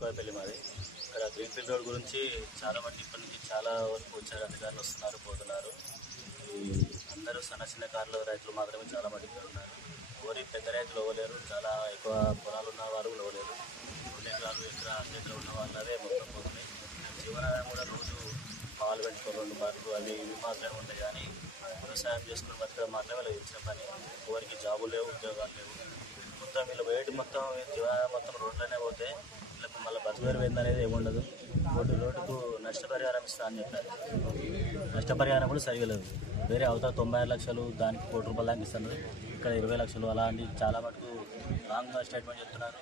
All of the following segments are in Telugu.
కోయపల్లి మాది. ఇక్కడ గ్రీన్ఫీల్డ్ రోడ్ గురించి చాలా మంది ఇప్పటి నుంచి చాలా వరకు వచ్చారు, అధికారులు వస్తున్నారు పోతున్నారు. అందరూ చిన్న కార్లు రైతులు మాత్రమే చాలా మంది ఇక్కడ ఉన్నారు. ఎవరి పెద్ద రైతులు ఇవ్వలేరు, చాలా ఎక్కువ పొలాలు ఉన్న వారు కూడా ఇవ్వలేరు. 2 ఎకరాలు ఎకరా ఉన్న వాళ్ళదే మొత్తం పోతుంది. జీవనాధారం కూడా రోజు పాలు పెట్టుకో 2 బార్లు అవి ఇవి మాత్రమే ఉంటాయి. కానీ వ్యవసాయం చేసుకుని బతకడం మాత్రమే వాళ్ళు ఇచ్చిన పని. ఎవరికి జాబులు లేవు, ఉద్యోగాలు లేవు. మొత్తం వీళ్ళు వేటి మొత్తం జీవనాధారం మొత్తం రోడ్లోనే పోతే వీళ్ళకి మళ్ళీ బతుకువేరు అనేది ఏముండదు. రోడ్డుకు నష్టపరిహారం ఇస్తా అని చెప్పారు. నష్టపరిహారం కూడా సరిగా లేదు. వేరే అవతల 96 లక్షలు, దానికి ₹1 కోటి దాకా ఇస్తున్నారు. ఇక్కడ 20 లక్షలు అలాంటి చాలా మటుకు రాంగ్ స్టేట్మెంట్ చెప్తున్నారు.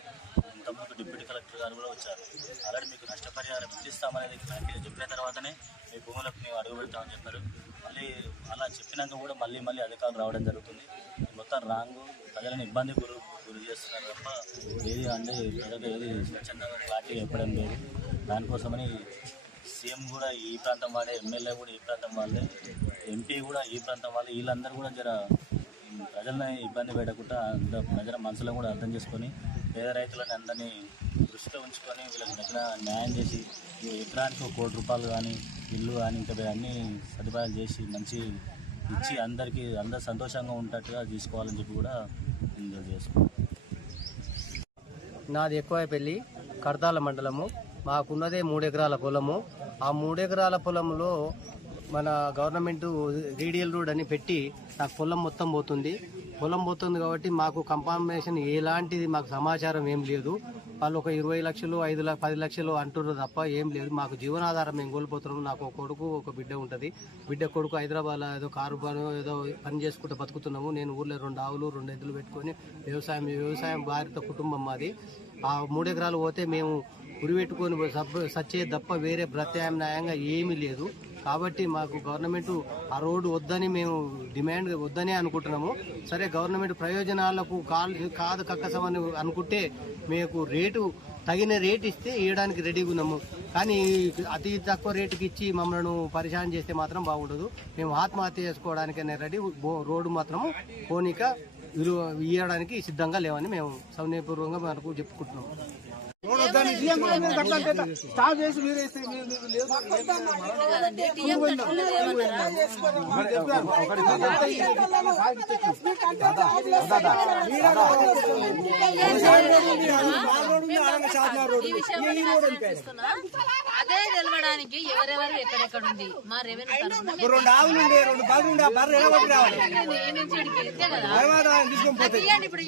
ఇంతకుముందు డిప్యూటీ కలెక్టర్ గారు కూడా వచ్చారు. ఆల్రెడీ మీకు నష్టపరిహారం ఇస్తామనేది క్లారిటీగా చెప్పిన తర్వాతనే మీ భూములకు మేము అడుగు పెడతామని చెప్పారు. మళ్ళీ అలా చెప్పినాక కూడా మళ్ళీ అధికారులు రావడం జరుగుతుంది. మొత్తం రాంగ్, ప్రజలను ఇబ్బంది గురి చేస్తున్నారు తప్ప ఏది ప్రజలకు ఏది స్వచ్ఛందంగా క్లారిటీగా చెప్పడం లేదు. దానికోసమని సీఎం కూడా ఈ ప్రాంతం వాడే, ఎమ్మెల్యే కూడా ఈ ప్రాంతం వాళ్ళే, ఎంపీ కూడా ఈ ప్రాంతం వాళ్ళే. వీళ్ళందరూ కూడా ప్రజలని ఇబ్బంది పెట్టకుండా ప్రజల మనసులను కూడా అర్థం చేసుకొని పేద రైతులని అందరినీ దృష్టిలో ఉంచుకొని వీళ్ళకి దగ్గర న్యాయం చేసి ఎకరానికి ₹1 కోటి కానీ ఇల్లు కానీ ఇంకా అన్ని సదుపాయాలు చేసి మంచి ఇచ్చి అందరు సంతోషంగా ఉండేట్టుగా తీసుకోవాలని చెప్పి కూడా చేసుకుంటాం. నాది ఎక్కువైపల్లి కడతాల మండలము. మాకున్నదే 3 ఎకరాల పొలము. ఆ 3 ఎకరాల పొలంలో మన గవర్నమెంట్ రీడియల్ రోడ్ అని పెట్టి నాకు పొలం మొత్తం పోతుంది కాబట్టి మాకు కంపన్సేషన్ ఎలాంటిది మాకు సమాచారం ఏం లేదు. వాళ్ళు ఒక 20 లక్షలు 10 లక్షలు అంటున్నారు తప్ప ఏం లేదు. మాకు జీవనాధారం మేము కోల్పోతున్నాము. నాకు ఒక కొడుకు ఒక బిడ్డ ఉంటుంది. కొడుకు హైదరాబాద్లో ఏదో కారు పని ఏదో పని చేసుకుంటూ బతుకుతున్నాము. నేను ఊర్లో 2 ఆవులు 2 ఎద్దులు పెట్టుకొని వ్యవసాయం భార్యతో కుటుంబం మాది. ఆ 3 ఎకరాలు పోతే మేము ఉరిపెట్టుకొని సచ్చే తప్ప వేరే ప్రత్యామ్నాయంగా ఏమీ లేదు. కాబట్టి మాకు గవర్నమెంట్ ఆ రోడ్డు వద్దని మేము డిమాండ్ వద్దనే అనుకుంటున్నాము. సరే గవర్నమెంట్ ప్రయోజనాలకు కాదు కక్కసమని అనుకుంటే మీకు తగిన రేటు ఇస్తే ఇవ్వడానికి రెడీగా ఉన్నాము. కానీ అతి తక్కువ రేటుకి ఇచ్చి మమ్మల్ని పరిశాన్ చేస్తే మాత్రం బాగుండదు. మేము ఆత్మహత్య చేసుకోవడానికైనా రెడీ, రోడ్డు మాత్రం పోనీక ఇవ్వడానికి సిద్ధంగా లేవని మేము సౌన్యపూర్వకంగా మనకు చెప్పుకుంటున్నాము. స్టాప్ చేసి అదే తెలవడానికి ఎవరెవరు ఎక్కడెక్కడ ఉంది మా రెవెన్యూ 2 ఆవులు ఉండే 2 బర్రెలు ఉండే, ఆ బర్రె ఎగబట్టి రావాలి. ఇప్పుడు